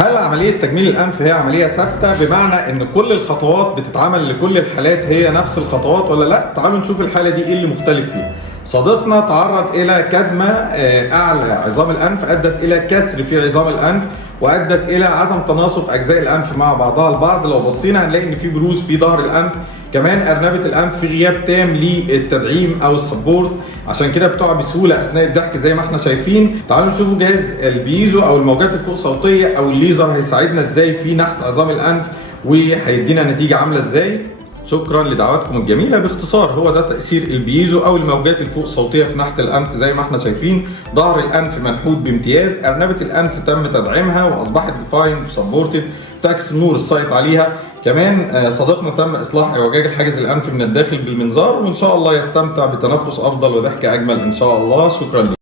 هل عملية تجميل الأنف هي عملية ثابتة بمعنى إن كل الخطوات بتتعمل لكل الحالات هي نفس الخطوات ولا لأ؟ تعالوا نشوف الحالة دي إيه اللي مختلف فيها. صديقنا تعرض إلى كدمة أعلى عظام الأنف أدت إلى كسر في عظام الأنف وأدت إلى عدم تناسق أجزاء الأنف مع بعضها البعض. لو بصينا هنلاقي إن في بروز في ظهر الأنف، كمان أرنبة الأنف في غياب تام للتدعيم أو السبورت، عشان كده بتقع بسهولة أثناء الضحك زي ما احنا شايفين. تعالوا نشوفوا جهاز البيزو أو الموجات الفوق صوتية أو الليزر هيساعدنا إزاي في نحت عظام الأنف وهيدينا نتيجة عاملة إزاي. شكرا لدعواتكم الجميله. باختصار هو ده تاثير البيزو او الموجات الفوق صوتيه في نحت الانف. زي ما احنا شايفين ظهر الانف منحوت بامتياز، ارنبه الانف تم تدعيمها واصبحت ديفايند وسبورتد تعكس النور السايط عليها. كمان صديقنا تم اصلاح اعوجاج الحاجز الانفي من الداخل بالمنظار، وان شاء الله يستمتع بتنفس افضل وضحك اجمل ان شاء الله. شكرا لك.